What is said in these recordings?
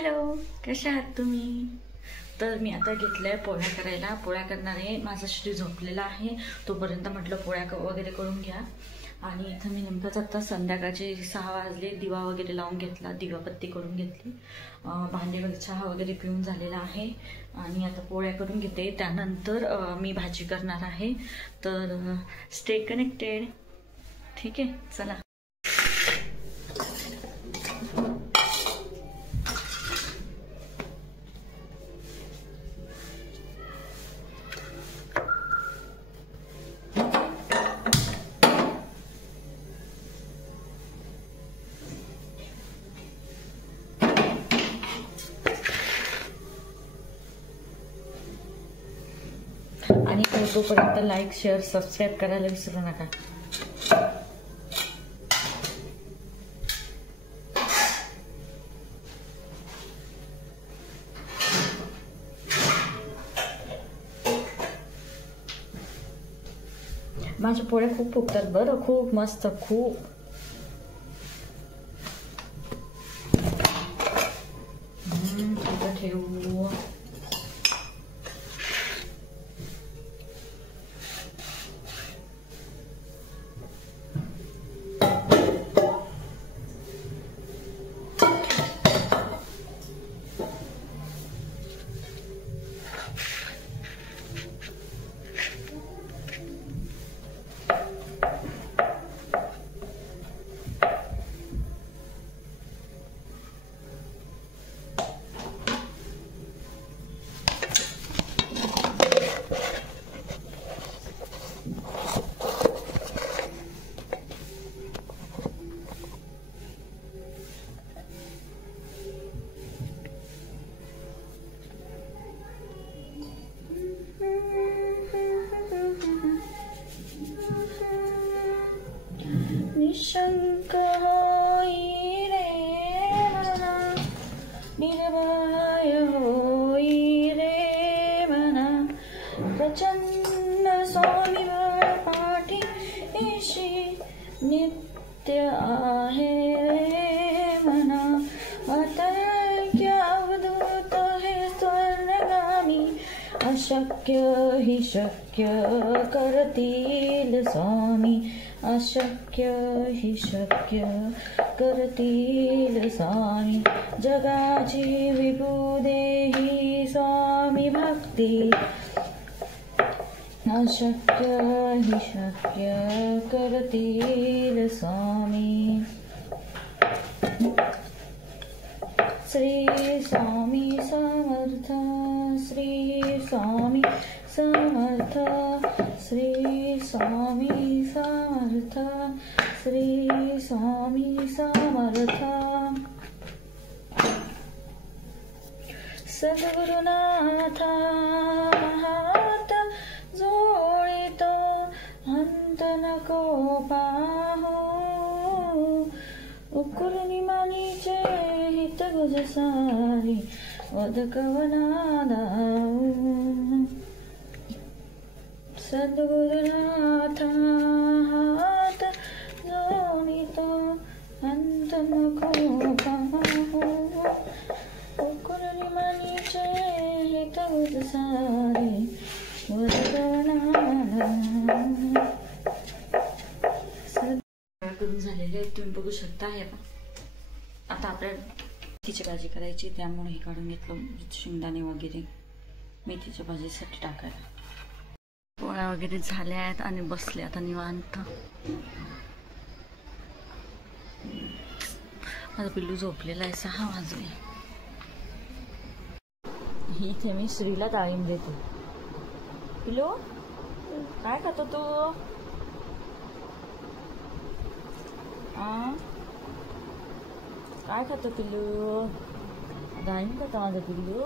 Hello, कशा आहात तुम्ही? तर मी आता घेतलंय पोळ्या करायला. पोळ्या करणार आहे. माझा श्री झोपलेला आहे, तोपर्यंत म्हटलं पोळ्या वगैरे करून घ्या. आणि इथं मी नेमकंच आता संध्याकाळचे 6 वाजले, दिवा वगैरे लावून घेतला, दिवाबत्ती करून घेतली, भांडे वगैरे चहा वगैरे पिऊन झालेला आहे. आणि आता पोळ्या करून घेते, त्यानंतर मी भाजी करणार आहे. तर स्टे कनेक्टेड. ठीक आहे, चला. आणि तोपर्यंत लाईक, शेअर, सबस्क्राईब करायला विसरू नका. माझ्या पोळ्या खूप फुगतात बरं, खूप मस्त, खूप. ठेवू. निशंक होई रे मना, निर्भय होई रे मना, प्रचंड स्वामीवर पाठीशी नित्य आहे रे मना. अतर्क्य अवधूत हे स्वर्णगामी, अशक्य हि शक्य करतील स्वामी, अशक्य हि शक्य करतील स्वामी. जगाची विभू देही स्वामी भक्ती, अशक्य हि शक्य करतील स्वामी. श्री स्वामी समर्थ, श्री स्वामी समर्थ, श्री स्वामी समर्थ, श्री स्वामी समर्थ. सद्गुरुनाथा हात जोडितो, अंत नको पाहू. उकुर्निमानीचे हित गुज सारी, वदकवना दाऊ. सद्गुरुनाथ हात जोडितो, अंत नको पाहू. उकुर्निमानीचे हित गुज सारी, वदकवना दाऊ. करून झालेले आहेत, तुम्ही बघू शकता. हे आता आपल्याला मेथीची भाजी करायची, त्यामुळे हे काढून घेतलं शेंगदाणे वगैरे मेथीच्या भाजीसाठी टाकायला. पोळ्या वगैरे झाल्या आहेत आणि बसले आता निवांत. माझा पिल्लू झोपलेला आहे, 6 वाजले. इथे मी श्रीला ताळीम देते. पिल्लू काय खातो तू? काय खातो पिल्लू? डाळिंब खातो माझं पिल्लू.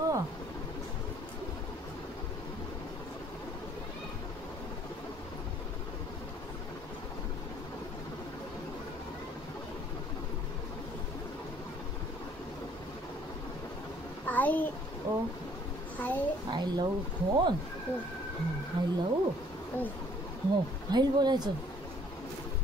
I love phone. I love. हो, आई बोलायचं.